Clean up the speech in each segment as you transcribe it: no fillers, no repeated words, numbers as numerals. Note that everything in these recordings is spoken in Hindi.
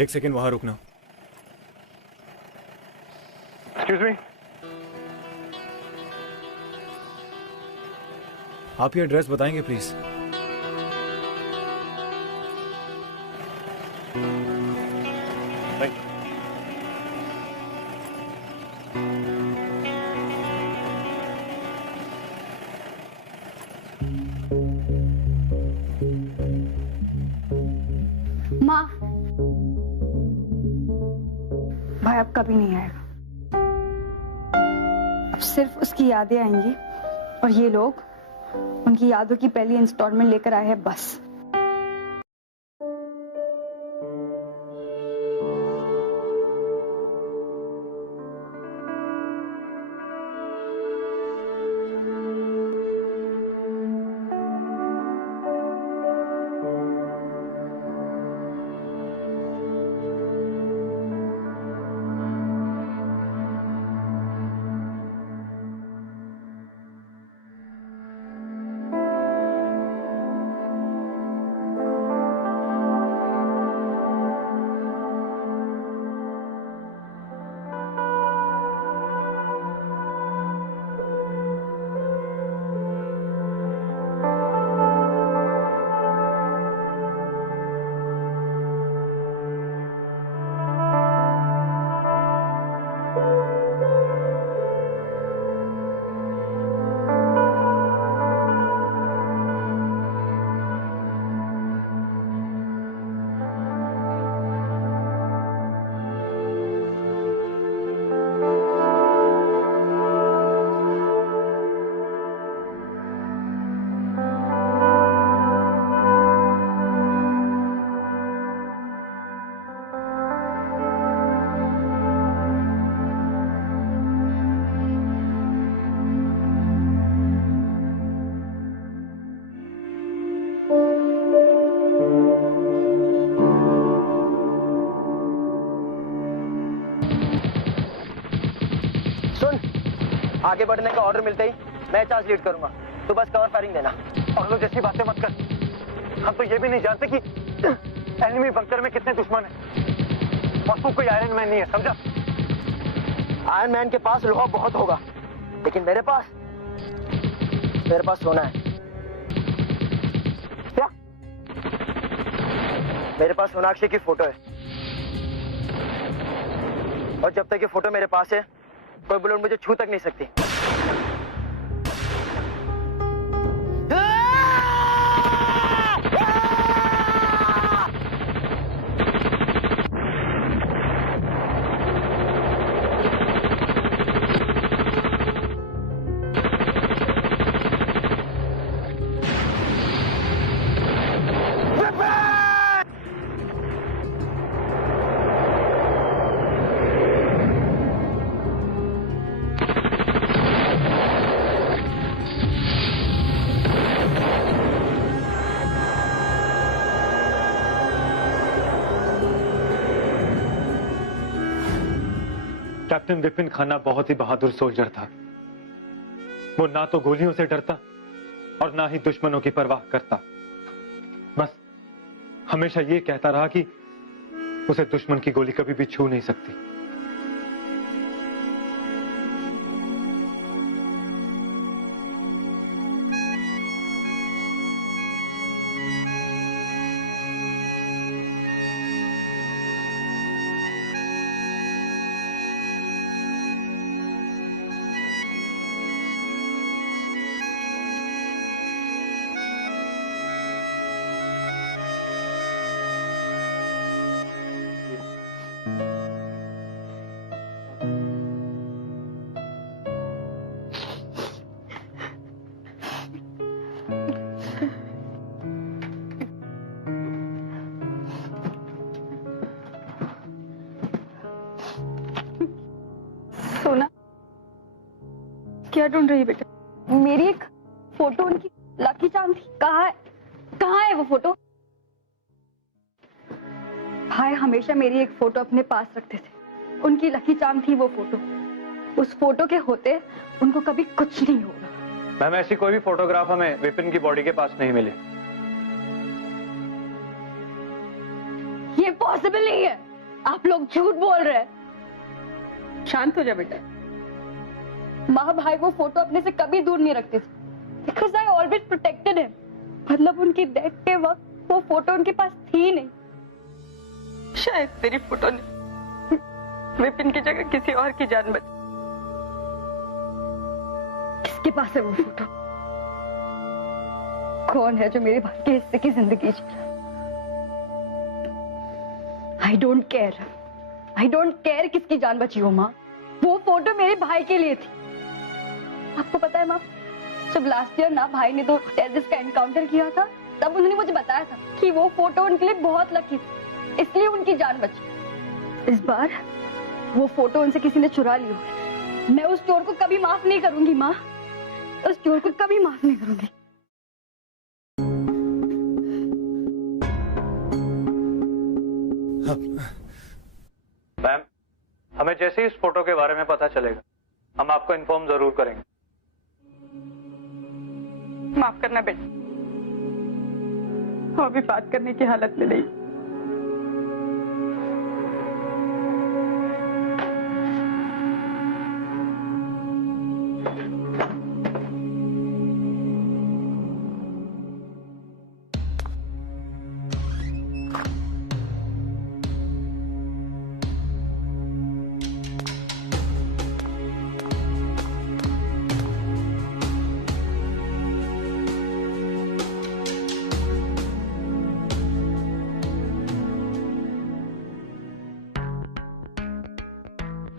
एक सेकेंड वहां रुकना। Excuse me. आप ये एड्रेस बताएंगे प्लीज? माँ, भाई अब कभी नहीं आएगा। अब सिर्फ उसकी यादें आएंगी और ये लोग उनकी यादों की पहली इंस्टॉलमेंट लेकर आए हैं बस। आगे बढ़ने का ऑर्डर मिलते ही मैं चार्ज लीड करूंगा, तो बस कवर फायरिंग देना। पागलों जैसी बातें मत कर। हम तो ये भी नहीं जानते कि एनिमी बंकर में कितने दुश्मन हैं। और तू कोई आयरन मैन नहीं है, समझा? आयरन मैन के पास लोहा बहुत होगा, लेकिन मेरे पास सोना है। क्या? मेरे पास सोनाक्षी की फोटो है, और जब तक ये फोटो मेरे पास है कोई बुलेट मुझे छू तक नहीं सकती। कैप्टन विपिन खन्ना बहुत ही बहादुर सोल्जर था। वो ना तो गोलियों से डरता और ना ही दुश्मनों की परवाह करता। बस हमेशा ये कहता रहा कि उसे दुश्मन की गोली कभी भी छू नहीं सकती। सोना, क्या ढूंढ रही है बेटा? मेरी एक फोटो उनकी लकी चार्म थी। कहाँ है वो फोटो? भाई हमेशा मेरी एक फोटो अपने पास रखते थे। उनकी लकी चार्म थी वो फोटो। उस फोटो के होते उनको कभी कुछ नहीं होगा। मैम, ऐसी कोई भी फोटोग्राफ हमें विपिन की बॉडी के पास नहीं मिली। ये पॉसिबल नहीं है। आप लोग झूठ बोल रहे हैं। शांत हो जा बेटा। माँ भाई वो फोटो अपने से कभी दूर नहीं रखते थे, because I always protected him. मतलब उनकी डेथ के वक्त वो फोटो उनके पास थी नहीं। शायद तेरी फोटो ने विपिन की जगह किसी और की जान बची। किसके पास है वो फोटो? कौन है जो मेरे भाई के हिस्से की जिंदगी जी रहा? आई डोंट केयर किसकी जान बची हो माँ। वो फोटो मेरे भाई के लिए थी। आपको पता है माँ, जब लास्ट ईयर ना भाई ने 2 टेररिस्ट का एनकाउंटर किया था, तब उन्होंने मुझे बताया था कि वो फोटो उनके लिए बहुत लकी थी, इसलिए उनकी जान बची। इस बार वो फोटो उनसे किसी ने चुरा ली होगी। मैं उस चोर को कभी माफ नहीं करूंगी माँ, उस चोर को कभी माफ नहीं करूंगी। मैम, हमें जैसे ही इस फोटो के बारे में पता चलेगा हम आपको इन्फॉर्म जरूर करेंगे। माफ करना बेटा, वो अभी बात करने की हालत में नहीं।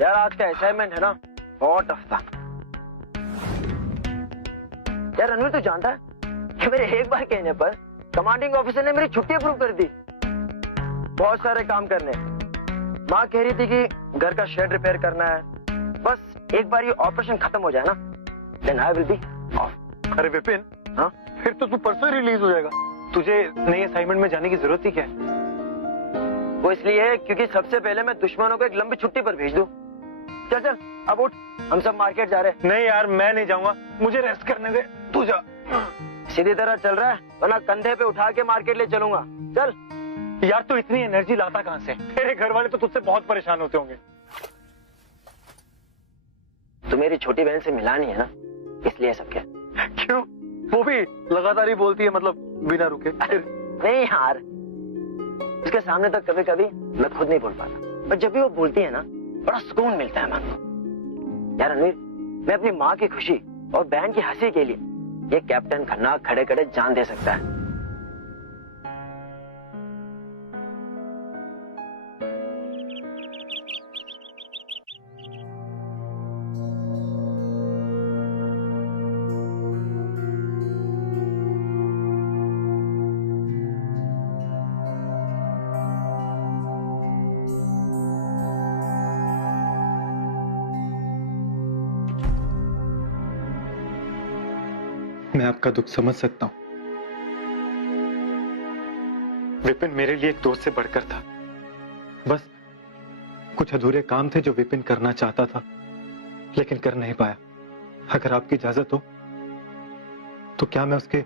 यार आज का असाइनमेंट है ना, बहुत टफ था। यार रणवीर तू जानता है कि मेरे एक बार कहने पर कमांडिंग ऑफिसर ने मेरी छुट्टी अप्रूव कर दी। बहुत सारे काम करने। माँ कह रही थी कि घर का शेड रिपेयर करना है। बस एक बार ये ऑपरेशन खत्म हो जाए ना, then I will be off. अरे विपिन, हाँ फिर तो तू परसों रिलीज हो जाएगा। तुझे नई असाइनमेंट में जाने की जरूरत ही क्या है? वो इसलिए क्योंकि सबसे पहले मैं दुश्मनों को एक लंबी छुट्टी पर भेज दूं। चल चल अब उठ, हम सब मार्केट जा रहे हैं। नहीं यार, मैं नहीं जाऊंगा, मुझे रेस्ट करने दे, तू जा। सीधी तरह चल रहा है वरना कंधे पे उठा के मार्केट ले चलूंगा। चल। यार तू इतनी एनर्जी लाता कहां से? तेरे घर वाले तो तुझसे बहुत परेशान होते होंगे। तू मेरी छोटी बहन से मिलानी है ना, इसलिए सब क्या। क्यों? वो भी लगातार ही बोलती है, मतलब बिना रुके। नहीं यार, उसके सामने तो कभी कभी मैं खुद नहीं बोल पाता, पर जब भी वो बोलती है ना, बड़ा सुकून मिलता है मन को। यार रणवीर, मैं अपनी माँ की खुशी और बहन की हंसी के लिए ये कैप्टन खन्ना खड़े खड़े जान दे सकता है। मैं आपका दुख समझ सकता हूं। विपिन मेरे लिए एक दोस्त से बढ़कर था। बस कुछ अधूरे काम थे जो विपिन करना चाहता था, लेकिन कर नहीं पाया। अगर आपकी इजाजत हो तो क्या मैं उसके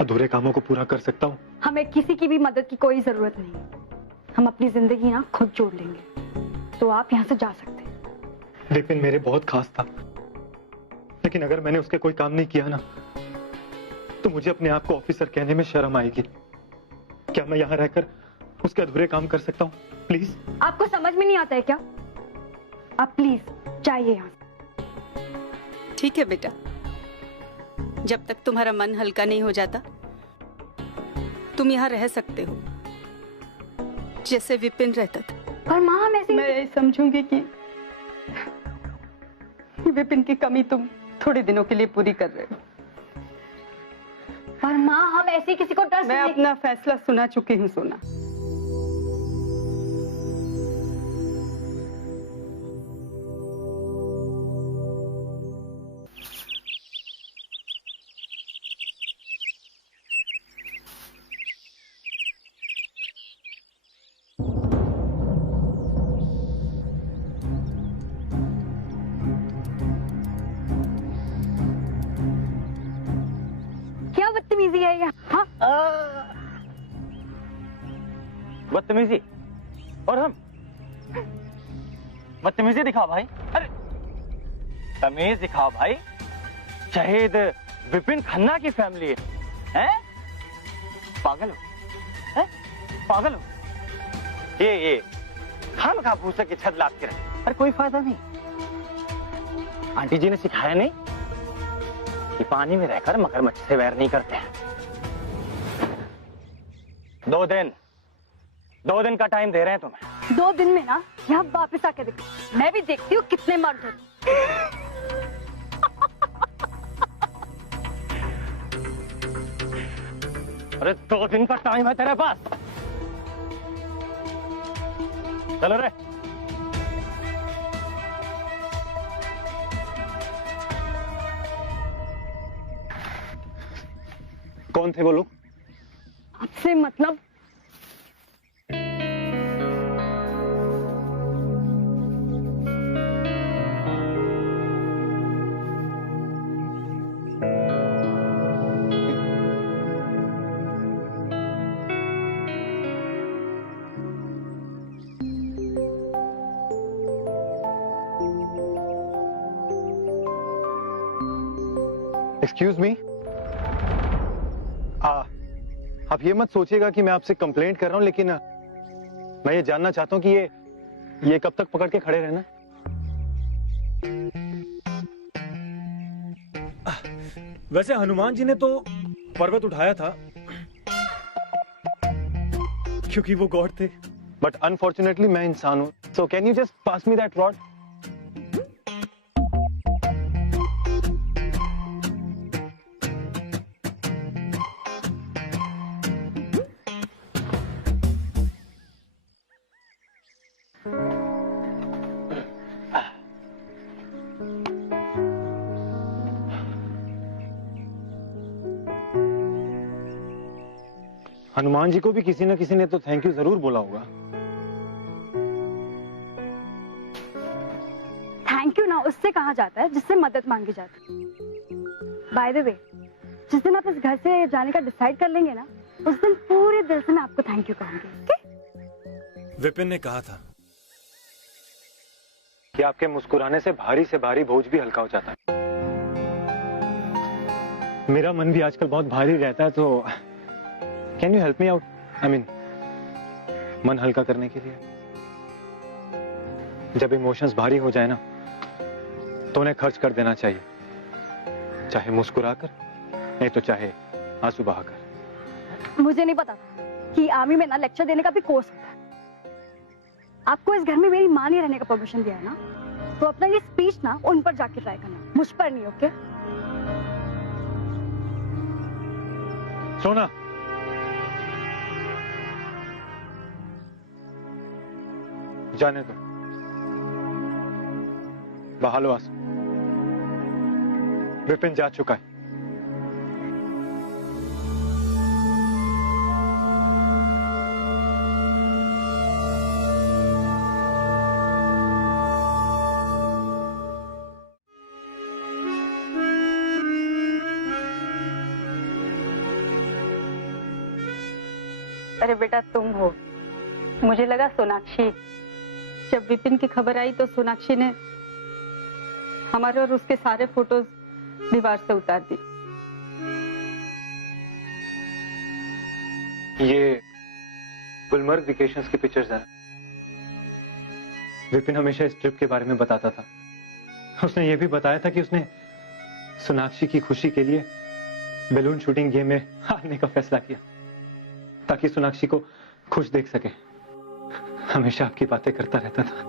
अधूरे कामों को पूरा कर सकता हूं? हमें किसी की भी मदद की कोई जरूरत नहीं। हम अपनी जिंदगी ना खुद जोड़ लेंगे, तो आप यहाँ से जा सकते हैं। विपिन मेरे बहुत खास था, लेकिन अगर मैंने उसके कोई काम नहीं किया ना, तो मुझे अपने आप को ऑफिसर कहने में शर्म आएगी। क्या मैं यहाँ रहकर उसके अधूरे काम कर सकता हूँ? प्लीज। आपको समझ में नहीं आता है क्या? आप प्लीज जाइए यहाँ से। ठीक है बेटा, जब तक तुम्हारा मन हल्का नहीं हो जाता तुम यहाँ रह सकते हो, जैसे विपिन रहता था। पर माँ, हम ऐसे मैं समझूंगी कि विपिन की कमी तुम थोड़े दिनों के लिए पूरी कर रहे हो। पर माँ, हम ऐसे किसी को ट्रस्ट मैं नहीं। अपना फैसला सुना चुकी हूँ सोना। क्या बदतमीजी है ये? हाँ, बदतमीजी? और हम बदतमीजी दिखाओ भाई। अरे तमीज दिखाओ भाई, शहीद विपिन खन्ना की फैमिली है? पागल हो, हैं? पागल हो? ये हम कहा भूसे की छत लाद के रहे। अरे कोई फायदा नहीं। आंटी जी ने सिखाया नहीं कि पानी में रहकर मगरमच्छ से वैर नहीं करते हैं। 2 दिन का टाइम दे रहे हैं तुम्हें। 2 दिन में ना यहाँ वापस आके देखो, मैं भी देखती हूँ कितने मर्द होते। अरे 2 दिन का टाइम है तेरे पास। चलो रे। कौन थे वो लोग? आपसे मतलब? एक्सक्यूज मी, आप ये मत सोचिएगा कि मैं आपसे कंप्लेंट कर रहा हूं, लेकिन मैं ये जानना चाहता हूं कि ये कब तक पकड़ के खड़े रहना? वैसे हनुमान जी ने तो पर्वत उठाया था क्योंकि वो गॉड थे। बट अनफॉर्चुनेटली मैं इंसान हूं, so can you just pass me that rod? Hanuman ji को भी किसी न किसी ने तो थैंक यू जरूर बोला होगा। थैंक यू ना उससे कहा जाता है जिससे मदद मांगी जाती है। बाय द वे, जिस दिन आप इस घर से जाने का डिसाइड कर लेंगे ना, उस दिन पूरे दिल से मैं आपको थैंक यू कहूंगी। ओके? विपिन ने कहा था कि आपके मुस्कुराने से भारी बोझ भी हल्का हो जाता है। मेरा मन भी आजकल बहुत भारी रहता है, तो can you help me out? I mean, मन हल्का करने के लिए। जब इमोशंस भारी हो जाए ना, तो उन्हें खर्च कर देना चाहिए, चाहे मुस्कुराकर, नहीं तो चाहे आंसू बहाकर। मुझे नहीं पता कि आर्मी में ना लेक्चर देने का भी कोर्स होता है। आपको इस घर में मेरी मां नहीं रहने का परमिशन दिया है ना, तो अपना ये स्पीच ना उन पर जाके ट्राई करना, मुझ पर नहीं। ओके? सोना, जाने दो, बहा लो आंसू। विपिन जा चुका है। अरे बेटा तुम हो, मुझे लगा सोनाक्षी। जब विपिन की खबर आई तो सोनाक्षी ने हमारे और उसके सारे फोटोज दीवार से उतार दी। ये गुलमर्ग वेकेशंस की पिक्चर्स हैं। विपिन हमेशा इस ट्रिप के बारे में बताता था। उसने ये भी बताया था कि उसने सोनाक्षी की खुशी के लिए बैलून शूटिंग गेम में हारने का फैसला किया, ताकि सोनाक्षी को खुश देख सके। हमेशा आपकी बातें करता रहता था।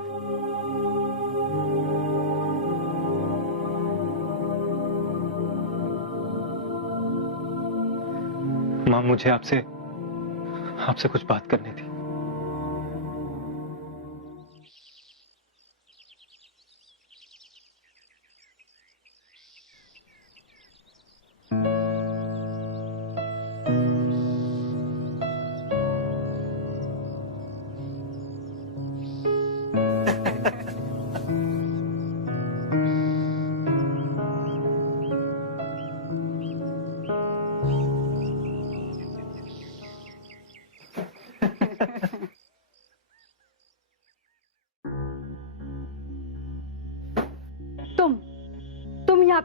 मां, मुझे आपसे कुछ बात करनी थी।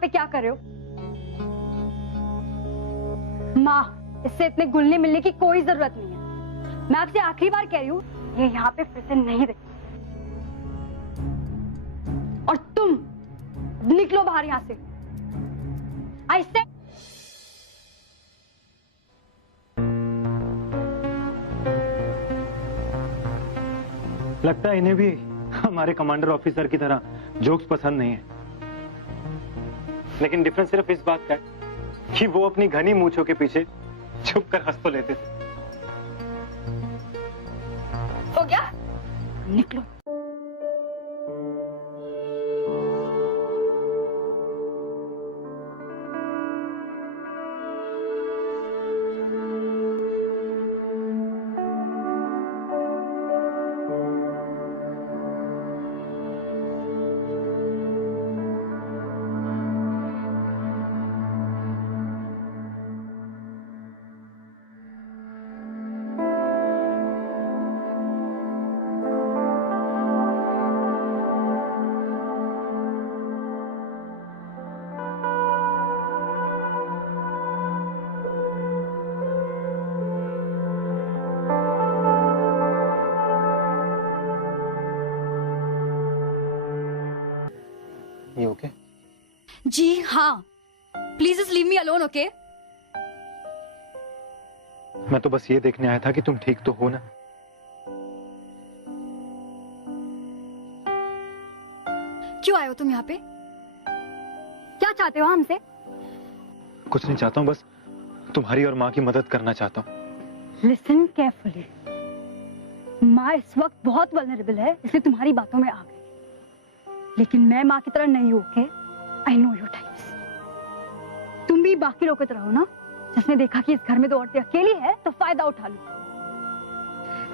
पे क्या कर रहे हो? माँ, इससे इतने घुलने मिलने की कोई जरूरत नहीं है। मैं आपसे आखिरी बार कह रही हूँ, ये यहाँ पे फिर से नहीं रखी। और तुम निकलो बाहर यहाँ से। आई से लगता है इन्हें भी हमारे कमांडर ऑफिसर की तरह जोक्स पसंद नहीं है। लेकिन डिफरेंस सिर्फ इस बात का है कि वो अपनी घनी मूंछों के पीछे छुप कर हंस तो लेते थे। हो गया? निकलो। ये ओके? जी हाँ, please just leave me alone, okay? मैं तो बस ये देखने आया था कि तुम ठीक तो हो ना। क्यों आए हो तुम यहाँ पे? क्या चाहते हो हमसे? कुछ नहीं चाहता हूँ, बस तुम्हारी और माँ की मदद करना चाहता हूँ। Listen carefully. माँ इस वक्त बहुत वल्नरेबल है, इसलिए तुम्हारी बातों में आ गई। लेकिन मैं माँ की तरह नहीं हूँ, okay? I know your types. तुम भी बाकी लोगों की तरह हो ना, जिसने देखा कि इस घर में दो औरतें अकेली है तो फायदा उठा लो।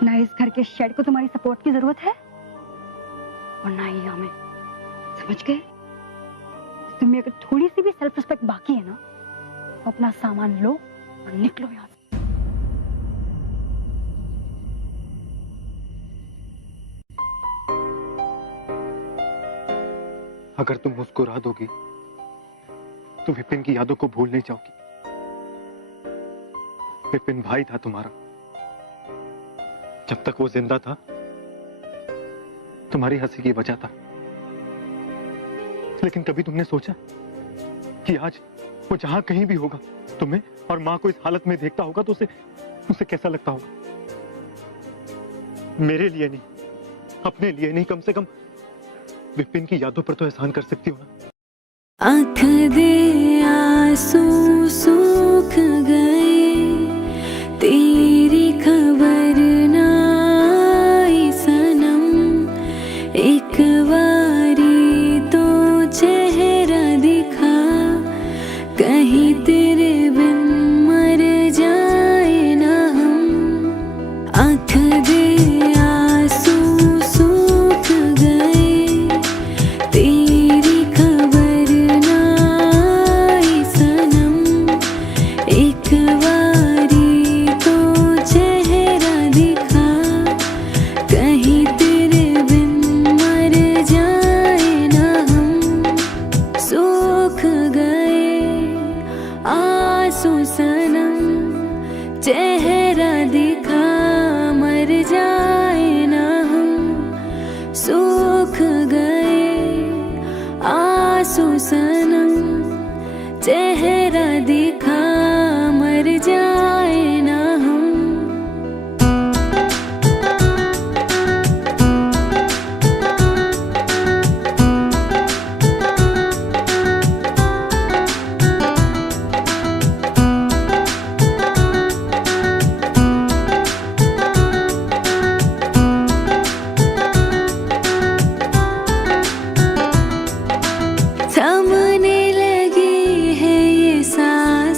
ना इस घर के शेड को तुम्हारी सपोर्ट की जरूरत है और ना ही हमें, समझ गए? तुम्हें अगर थोड़ी सी भी सेल्फ रिस्पेक्ट बाकी है ना, तो अपना सामान लो और निकलो यहाँ से। अगर तुम मुस्कुरा दोगी तो विपिन की यादों को भूल नहीं जाओगी। विपिन भाई था तुम्हारा। जब तक वो जिंदा था, तुम्हारी हंसी की वजह था। लेकिन कभी तुमने सोचा कि आज वो जहां कहीं भी होगा, तुम्हें और मां को इस हालत में देखता होगा तो उसे कैसा लगता होगा? मेरे लिए नहीं, अपने लिए नहीं, कम से कम विपिन की यादों पर तो एहसान कर सकती हो ना। आँख दे आंसू सूख गए, तेरी खबर ना आई सनम। एक बारी तो चेहरा दिखा, कहीं तेरे बिन मर जाए ना हम। आँख दे आंसू सूख गए, तेरी खबर ना आई सनम। एक बारी तो चेहरा दिखा, कहीं तेरे बिन मर जाए ना हम। सूख गए आंसू सनम, चेहरा दिखा, मर जाए ना हम। सूख गए आंसू सनम, चेहरा दिखा, मर जाए ना हम। थमने लगी है ये सांस,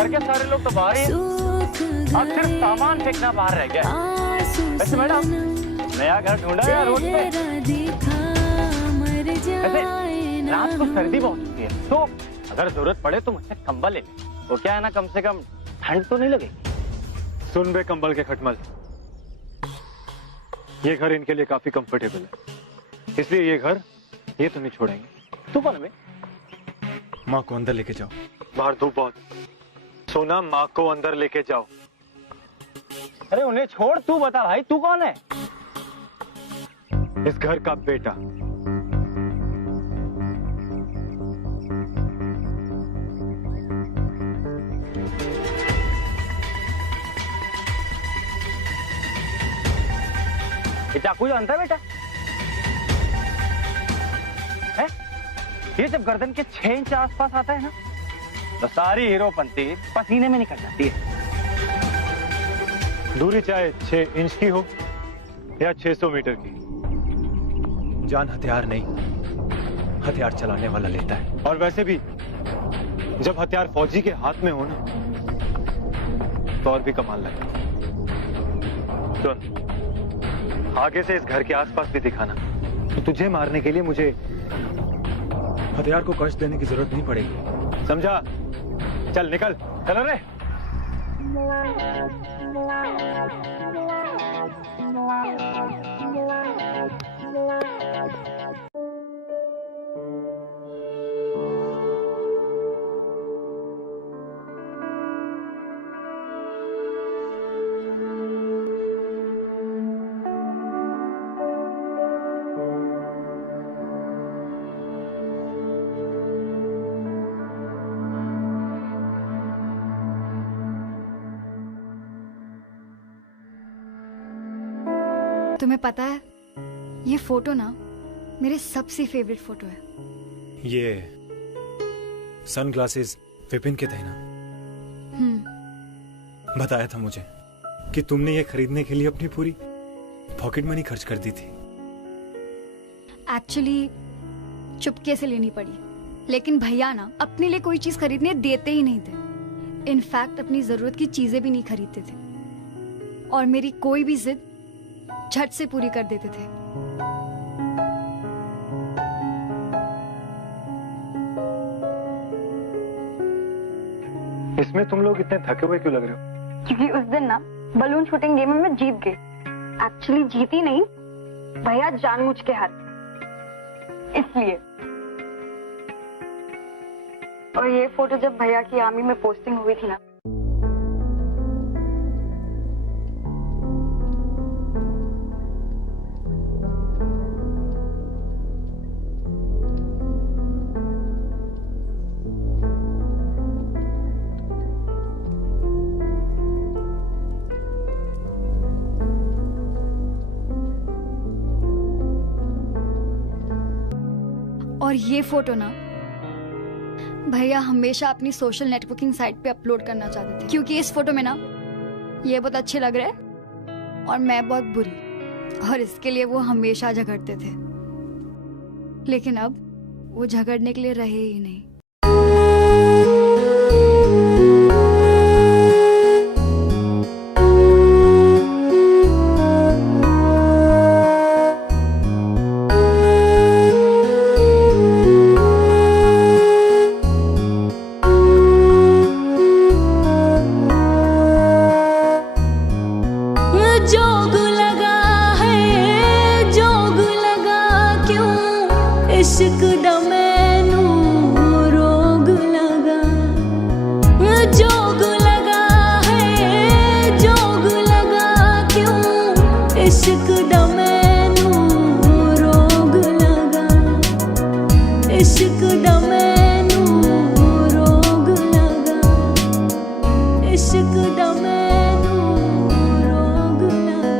घर के सारे लोग तो बाहर ही हैं। अब सिर्फ सामान फेंकना बाहर रह गया। वैसे मैडम, नया घर ढूंढा है रोड पे। वैसे रात को सर्दी बहुत होती है, तो अगर जरूरत पड़े तो मुझसे कंबल ले ले। वो क्या है ना, कम से कम ठंड तो नहीं लगेगी। सुन बे कंबल के खटमल, ये घर इनके लिए काफी कंफर्टेबल है, इसलिए ये घर ये तो नहीं छोड़ेंगे। तू कौन है बे? माँ को अंदर लेके जाओ, बाहर धूप बहुत। सोना, माँ को अंदर लेके जाओ। अरे उन्हें छोड़, तू बता भाई, तू कौन है? इस घर का बेटा। ये चाकू जानता है बेटा? है? ये जब गर्दन के 6 इंच आसपास आता है ना, तो सारी हीरोपंती पसीने में निकल जाती है। दूरी चाहे 6 इंच की हो या 600 मीटर की, जान हथियार नहीं, हथियार चलाने वाला लेता है। और वैसे भी जब हथियार फौजी के हाथ में हो ना, तो और भी कमाल लगे। सुन, आगे से इस घर के आसपास भी दिखाना, तो तुझे मारने के लिए मुझे हथियार को कष्ट देने की जरूरत नहीं पड़ेगी, समझा? चल निकल, चलो रे। तुम्हें पता है, ये फोटो ना मेरे सबसे फेवरेट फोटो है। ये सनग्लासेस विपिन के थे ना? बताया था मुझे कि तुमने ये खरीदने के लिए अपनी पूरी पॉकेट मनी खर्च कर दी थी। एक्चुअली चुपके से लेनी पड़ी, लेकिन भैया ना अपने लिए कोई चीज खरीदने देते ही नहीं थे। इनफैक्ट अपनी जरूरत की चीजें भी नहीं खरीदते थे, और मेरी कोई भी जिद झट से पूरी कर देते थे। इसमें तुम लोग इतने थके हुए क्यों लग रहे हो? क्योंकि उस दिन ना बलून शूटिंग गेम में मैं जीत गई। एक्चुअली जीती नहीं, भैया जानबूझ के हार, इसलिए। और ये फोटो जब भैया की आर्मी में पोस्टिंग हुई थी ना, और ये फोटो ना भैया हमेशा अपनी सोशल नेटवर्किंग साइट पे अपलोड करना चाहते थे, क्योंकि इस फोटो में ना ये बहुत अच्छे लग रहे हैं और मैं बहुत बुरी, और इसके लिए वो हमेशा झगड़ते थे। लेकिन अब वो झगड़ने के लिए रहे ही नहीं। जोग लगा है, जोग लगा क्यों इश्क दा मैनू रोग लगा। जोग लगा है, जोग लगा क्यों इश्क दा मैनू रोग लगा। इश्क दा मैनू रोग लगा। इश्क दा मैनू रोग लगा।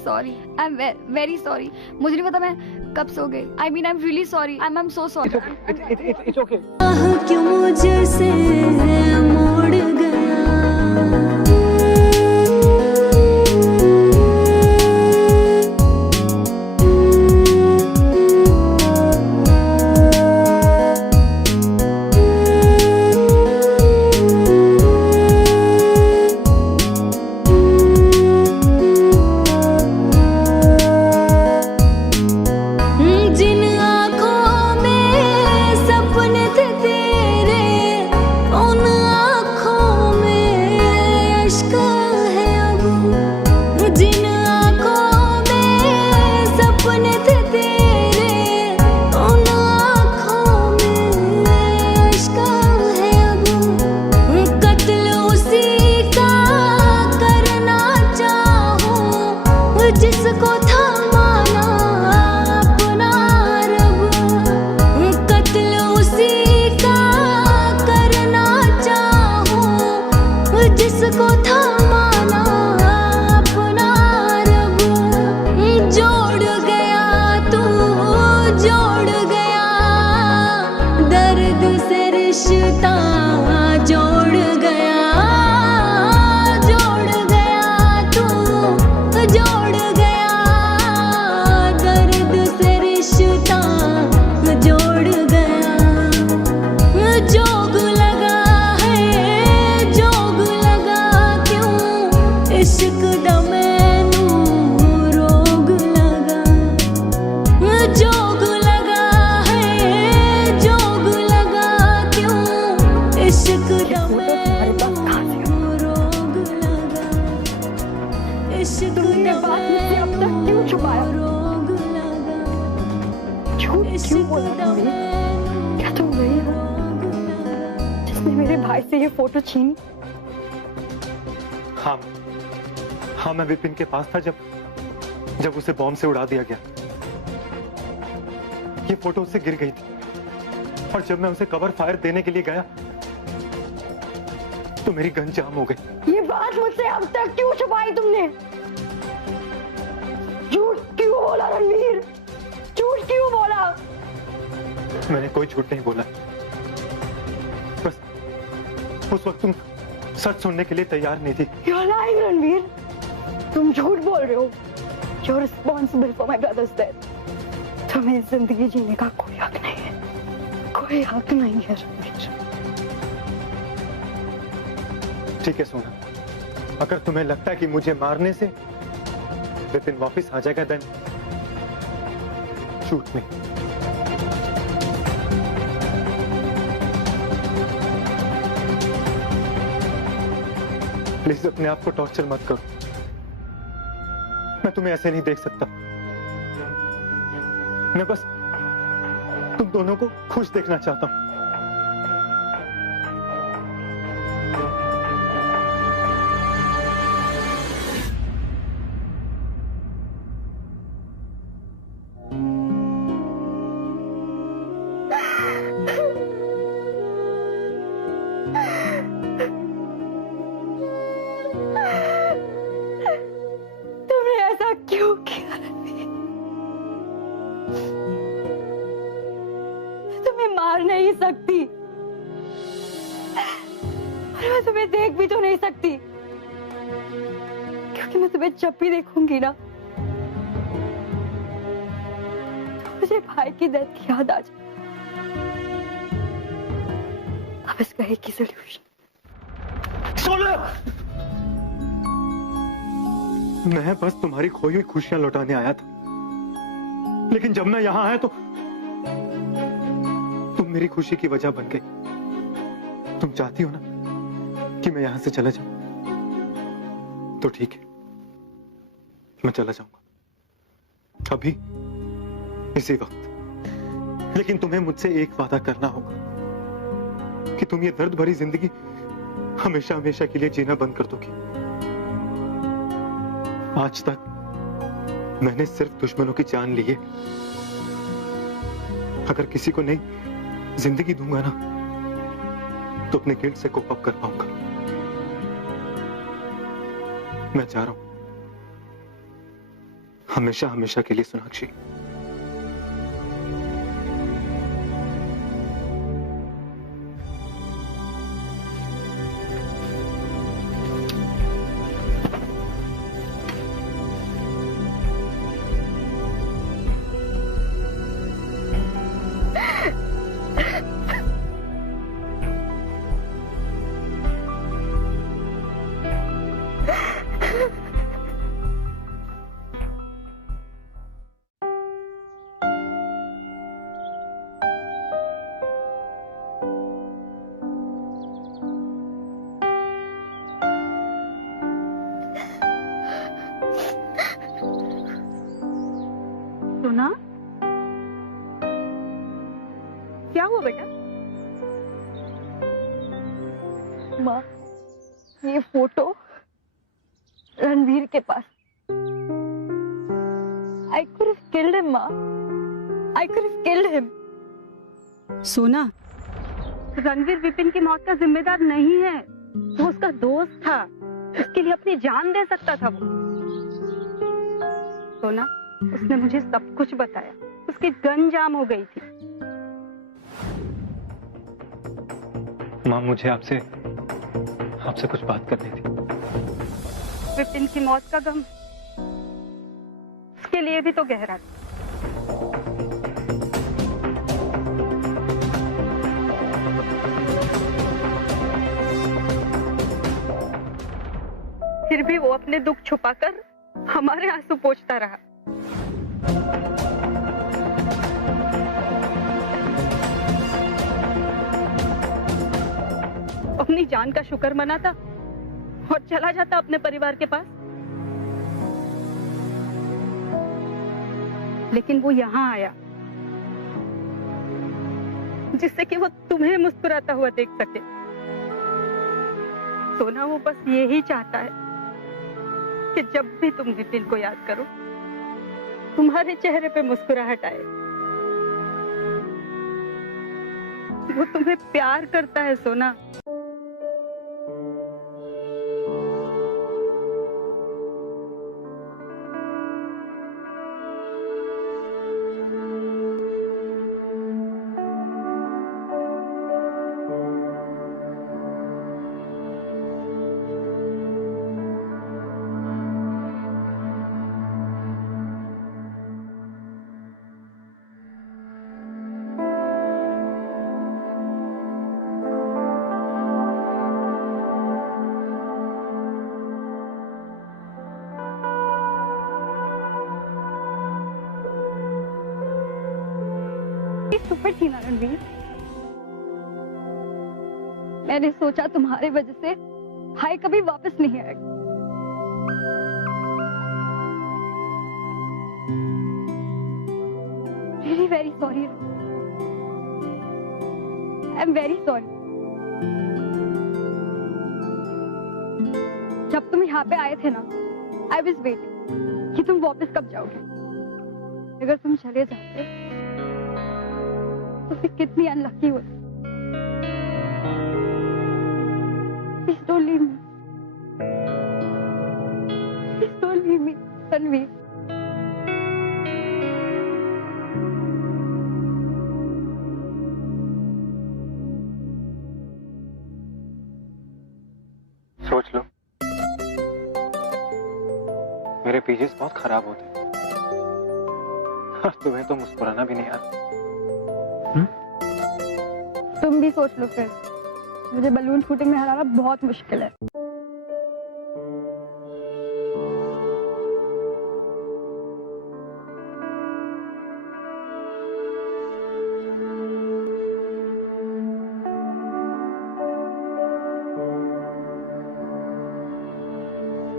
Sorry, I am very sorry. मुझे नहीं पता मैं कब सो गई। I mean I am really sorry, I am so sorry. It's okay. क्यों मुझसे मोड़ गया। जिन आँखों में सपने थे तेरे, उन आँखों में अश्क है अब। जिन आँखों में सपने थे तेरे, उन आँखों में अश्क है अब। कत्ल उसी का करना चाहूं जिसको था माना अपना रब। कत्ल उसी का करना चाहूं जिसको था माना अपना रब। जोड़ गया तू, जोड़ गया दर्द से रिश्ता, जोड़ गया, जोड़ गया तू, जोड़ गया दर्द से रिश्ता, जोड़ गया। जोग लगा है, जोग लगा क्यों इश्क दा मैनू रोग लगा। जोग लगा है, जोग लगा क्यों इश्क दा मैनू रोग लगा। इश्क तुमने दा बात मुझसे अब तक क्यों छुपाया? रोग लगा। झूठ क्यों बोला तुमने? क्या तुम वही हो जिसने मेरे भाई से ये फोटो छीनी? हाँ, मैं विपिन के पास था जब उसे बॉम्ब से उड़ा दिया गया। ये फोटो उससे गिर गई थी और जब मैं उसे कवर फायर देने के लिए गया तो मेरी गन जाम हो गई। ये बात मुझसे अब तक क्यों छुपाई तुमने? झूठ क्यों बोला रणवीर? झूठ क्यों बोला? मैंने कोई झूठ नहीं बोला, बस उस वक्त तुम सच सुनने के लिए तैयार नहीं थी। You're lying, Ranveer. तुम झूठ बोल रहे हो। You're responsible for my brother's death। तुम्हें जिंदगी जीने का कोई हक नहीं है, कोई हक नहीं है रणवीर। ठीक है सोना, अगर तुम्हें लगता है कि मुझे मारने से विपिन वापस आ जाएगा देन शूट मी। प्लीज अपने आप को टॉर्चर मत करो, मैं तुम्हें ऐसे नहीं देख सकता। मैं बस तुम दोनों को खुश देखना चाहता हूं। तुमने ऐसा क्यों किया रणवीर? मैं तुम्हें मार नहीं सकती और मैं तुम्हें देख भी तो नहीं सकती, क्योंकि मैं तुम्हें जब भी देखूंगी ना तो मुझे भाई की डेथ की याद आ जाए। अब इसका एक ही सोल्यूशन। मैं बस तुम्हारी खोई हुई खुशियां लौटाने आया था, लेकिन जब मैं यहां आया तो तुम मेरी खुशी की वजह बन गई। तुम चाहती हो ना कि मैं यहां से चला जाऊं, तो ठीक है, मैं चला जाऊंगा अभी इसी वक्त। लेकिन तुम्हें मुझसे एक वादा करना होगा कि तुम ये दर्द भरी जिंदगी हमेशा हमेशा के लिए जीना बंद कर दोगी। आज तक मैंने सिर्फ दुश्मनों की जान ली है। अगर किसी को नई जिंदगी दूंगा ना तो अपने गिल्ट से कोप अप कर पाऊंगा। मैं जा रहा हूं, हमेशा हमेशा के लिए सोनाक्षी। सोना, क्या हुआ बेटा? माँ, ये फोटो रणवीर के पास। I could have killed him, माँ। I could have killed him। सोना, रणवीर विपिन की मौत का जिम्मेदार नहीं है। वो उसका दोस्त था, उसके लिए अपनी जान दे सकता था वो। सोना, उसने मुझे सब कुछ बताया। उसकी गन जाम हो गई थी। माँ, मुझे आपसे कुछ बात करनी थी। विपिन की मौत का गम उसके लिए भी तो गहरा था। फिर भी वो अपने दुख छुपाकर हमारे आंसू पोंछता रहा। अपनी जान का शुक्र मनाता और चला जाता अपने परिवार के पास। लेकिन वो यहाँ आया जिससे कि वो तुम्हें मुस्कुराता हुआ देख सके। सोना, वो बस यही चाहता है कि जब भी तुम विपिन को याद करो, तुम्हारे चेहरे पे मुस्कुराहट आए। वो तुम्हें प्यार करता है सोना। सुपर थी ना रणवीर। मैंने सोचा तुम्हारे वजह से भाई कभी वापस नहीं आएगा। Really very sorry। I'm very sorry। जब तुम यहाँ पे आए थे ना, I was waiting कि तुम वापस कब जाओगे। अगर तुम चले जाते तो फिर कितनी अनलकी होती। Please don't leave me। Please don't leave me, Ranveer. सोच लो, मेरे पीजेस बहुत खराब होते हैं। तुम्हें तो मुस्कुराना भी नहीं आता। तुम भी सोच लो फिर। मुझे बलून शूटिंग में हराना बहुत मुश्किल है।